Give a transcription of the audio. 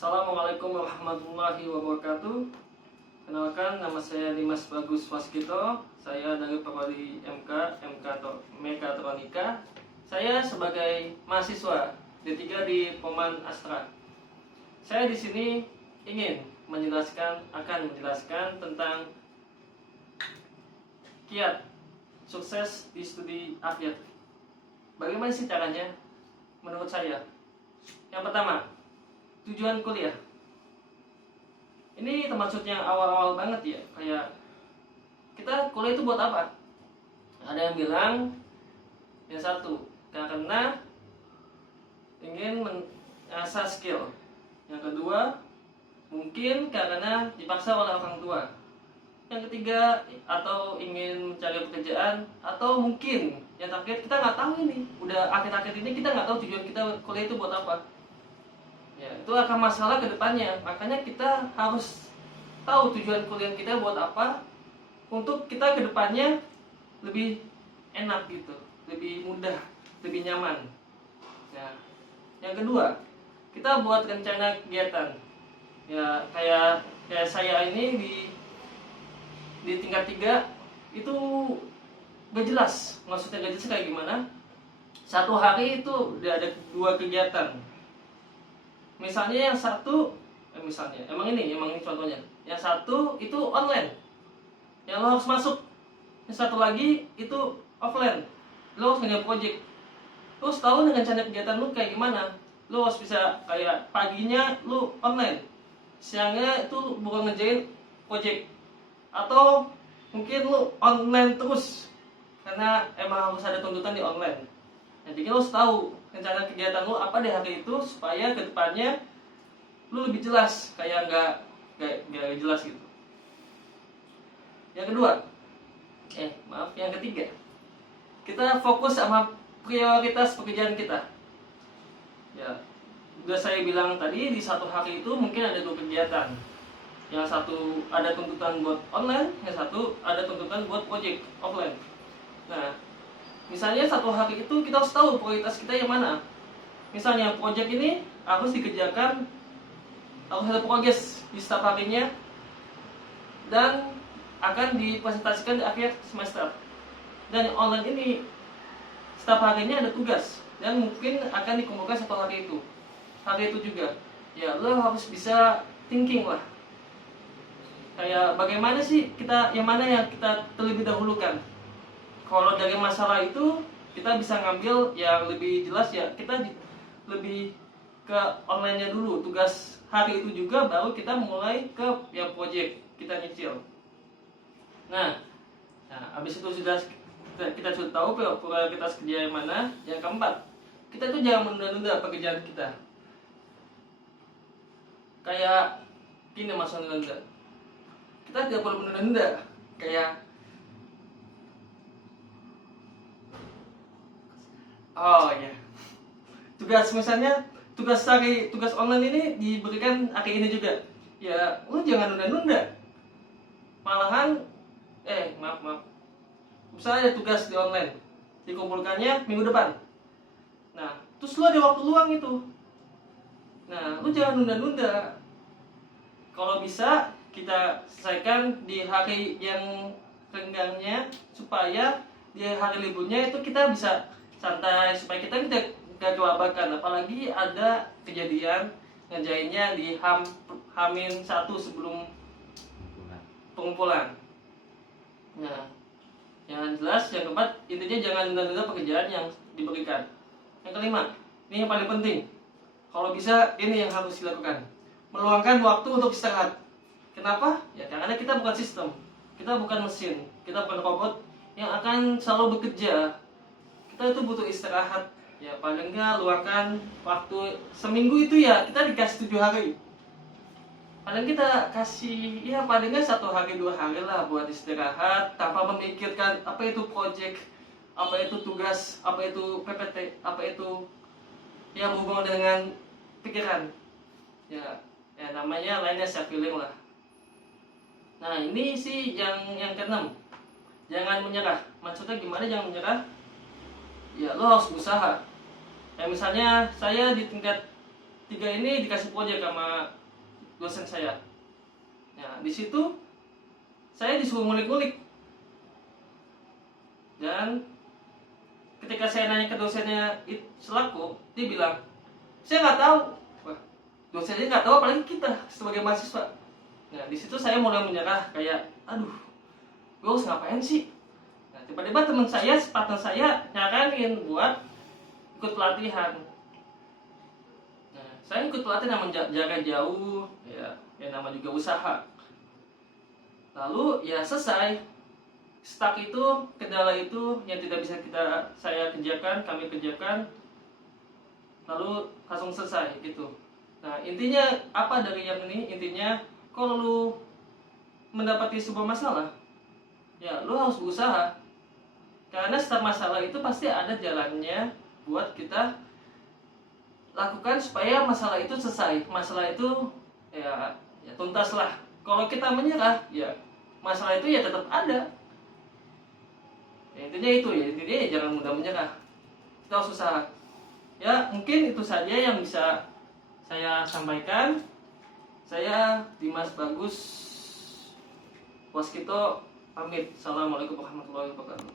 Assalamualaikum warahmatullahi wabarakatuh. Kenalkan, nama saya Dimas Bagus Waskito. Saya dari Prodi Mekatronika. Saya sebagai mahasiswa D3 di Poman Astra. Saya di sini akan menjelaskan tentang kiat sukses di studi akhir. Bagaimana sih caranya? Menurut saya, yang pertama, tujuan kuliah. Ini termasuk yang awal-awal banget ya. Kayak kita kuliah itu buat apa? Ada yang bilang yang satu, karena ingin mengasah skill. Yang kedua, mungkin karena dipaksa oleh orang tua. Yang ketiga, atau ingin mencari pekerjaan, atau mungkin yang terakhir kita nggak tahu ini. Udah akhir-akhir ini kita nggak tahu tujuan kita kuliah itu buat apa. Ya, itu akan masalah ke depannya. Makanya kita harus tahu tujuan kuliah kita buat apa, untuk kita ke depannya lebih enak gitu, lebih mudah, lebih nyaman. Ya. Yang kedua, kita buat rencana kegiatan. Ya, kayak saya ini di tingkat 3 itu gak jelas. Maksudnya gak jelas kayak gimana? Satu hari itu udah ada 2 kegiatan. Misalnya yang satu, emang ini contohnya. Yang satu itu online, yang lo harus masuk. Yang satu lagi itu offline, lo harus ngerjain project. Lo harus tahu dengan rencana kegiatan lo kayak gimana. Lo harus bisa kayak paginya lo online, siangnya itu bukan ngerjain project, atau mungkin lo online terus karena emang harus ada tuntutan di online. Jadi lo harus tahu rencana kegiatan lo apa di hari itu, supaya kedepannya lo lebih jelas, kayak nggak jelas gitu. Yang kedua, yang ketiga, kita fokus sama prioritas pekerjaan kita. Ya, udah saya bilang tadi, di satu hari itu mungkin ada 2 kegiatan. Yang satu ada tuntutan buat online, yang satu ada tuntutan buat project offline. Nah, misalnya satu hari itu kita harus tahu prioritas kita yang mana. Misalnya project ini harus dikerjakan, harus ada progres di setiap harinya, dan akan dipresentasikan di akhir semester. Dan online ini setiap harinya ada tugas, dan mungkin akan dikumpulkan satu hari itu. Hari itu juga, ya lo harus bisa thinking lah. Kayak bagaimana sih kita, yang mana yang kita terlebih dahulukan. Kalau dari masalah itu kita bisa ngambil yang lebih jelas, ya kita lebih ke online-nya dulu. Tugas hari itu juga baru kita mulai ke yang project, kita nyicil. Nah, habis itu kita sudah tahu prioritas kerja yang mana. Yang keempat, kita tuh jangan menunda-nunda pekerjaan kita. Kayak gini masalah menunda. Kita tidak perlu menunda-nunda. Kayak misalnya tugas online ini diberikan hari ini juga. Ya, lu jangan nunda-nunda. Malahan maaf. Misalnya ada tugas di online, dikumpulkannya minggu depan. Nah, terus lu ada waktu luang itu. Nah, lu jangan nunda-nunda. Kalau bisa kita selesaikan di hari yang renggangnya, supaya di hari liburnya itu kita bisa santai, supaya kita tidak kelabakan. Apalagi ada kejadian ngerjainnya di H-1 sebelum pengumpulan. Nah, yang jelas, yang keempat, intinya jangan nunda-nunda pekerjaan yang diberikan. Yang kelima, ini yang paling penting. Kalau bisa, ini yang harus dilakukan. Meluangkan waktu untuk istirahat. Kenapa? Ya karena kita bukan sistem, kita bukan mesin, kita bukan robot yang akan selalu bekerja. Kita itu butuh istirahat. Ya paling nggak luangkan waktu seminggu itu, ya kita dikasih 7 hari. Paling kita kasih ya paling nggak 1 hari 2 hari lah buat istirahat, tanpa memikirkan apa itu project, apa itu tugas, apa itu PPT, apa itu ya berhubungan dengan pikiran. Ya namanya lainnya self healing lah. Nah, ini sih yang keenam. Jangan menyerah. Maksudnya gimana jangan menyerah? Ya lo harus berusaha. Misalnya saya di tingkat 3 ini dikasih proyek sama dosen saya. Ya, di situ saya disuruh ngulik-ngulik. Dan ketika saya nanya ke dosennya selaku, dia bilang, saya nggak tahu. Wah, dosennya nggak tahu, apalagi kita sebagai mahasiswa. Nah, di situ saya mulai menyerah, kayak, aduh, gue harus ngapain sih? Nah, tiba-tiba teman saya, partner saya nyaranin buat ikut pelatihan. Nah, saya ikut pelatihan yang jarak jauh, ya, yang nama juga usaha. Lalu ya selesai. Stuck itu, kendala itu yang tidak bisa kami kerjakan, lalu langsung selesai gitu. Nah, intinya apa dari yang ini? Intinya kalau lu mendapati sebuah masalah, ya lu harus berusaha. Karena setiap masalah itu pasti ada jalannya buat kita lakukan supaya masalah itu selesai. Masalah itu ya tuntas lah. Kalau kita menyerah, ya masalah itu ya tetap ada. Ya, intinya ya jangan mudah menyerah. Kita harus usaha. Ya, mungkin itu saja yang bisa saya sampaikan. Saya Dimas Bagus Waskito pamit. Assalamualaikum warahmatullahi wabarakatuh.